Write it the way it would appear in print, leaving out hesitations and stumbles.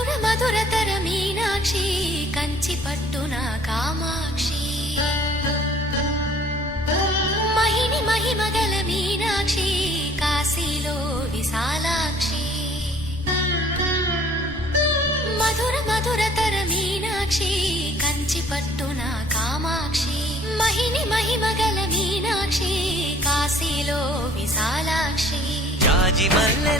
మధుర మధురతర మీనాక్షి కంచి పట్టున కామాక్షి మహిని మహిమగల మీనాక్షి కాశీలో విశాలాక్షి మధుర మధురతర మీనాక్షి కంచి పట్టున కామాక్షి మహిని మహిమగల మీనాక్షి కాశీలో విశాలాక్షి జాజి మల్లె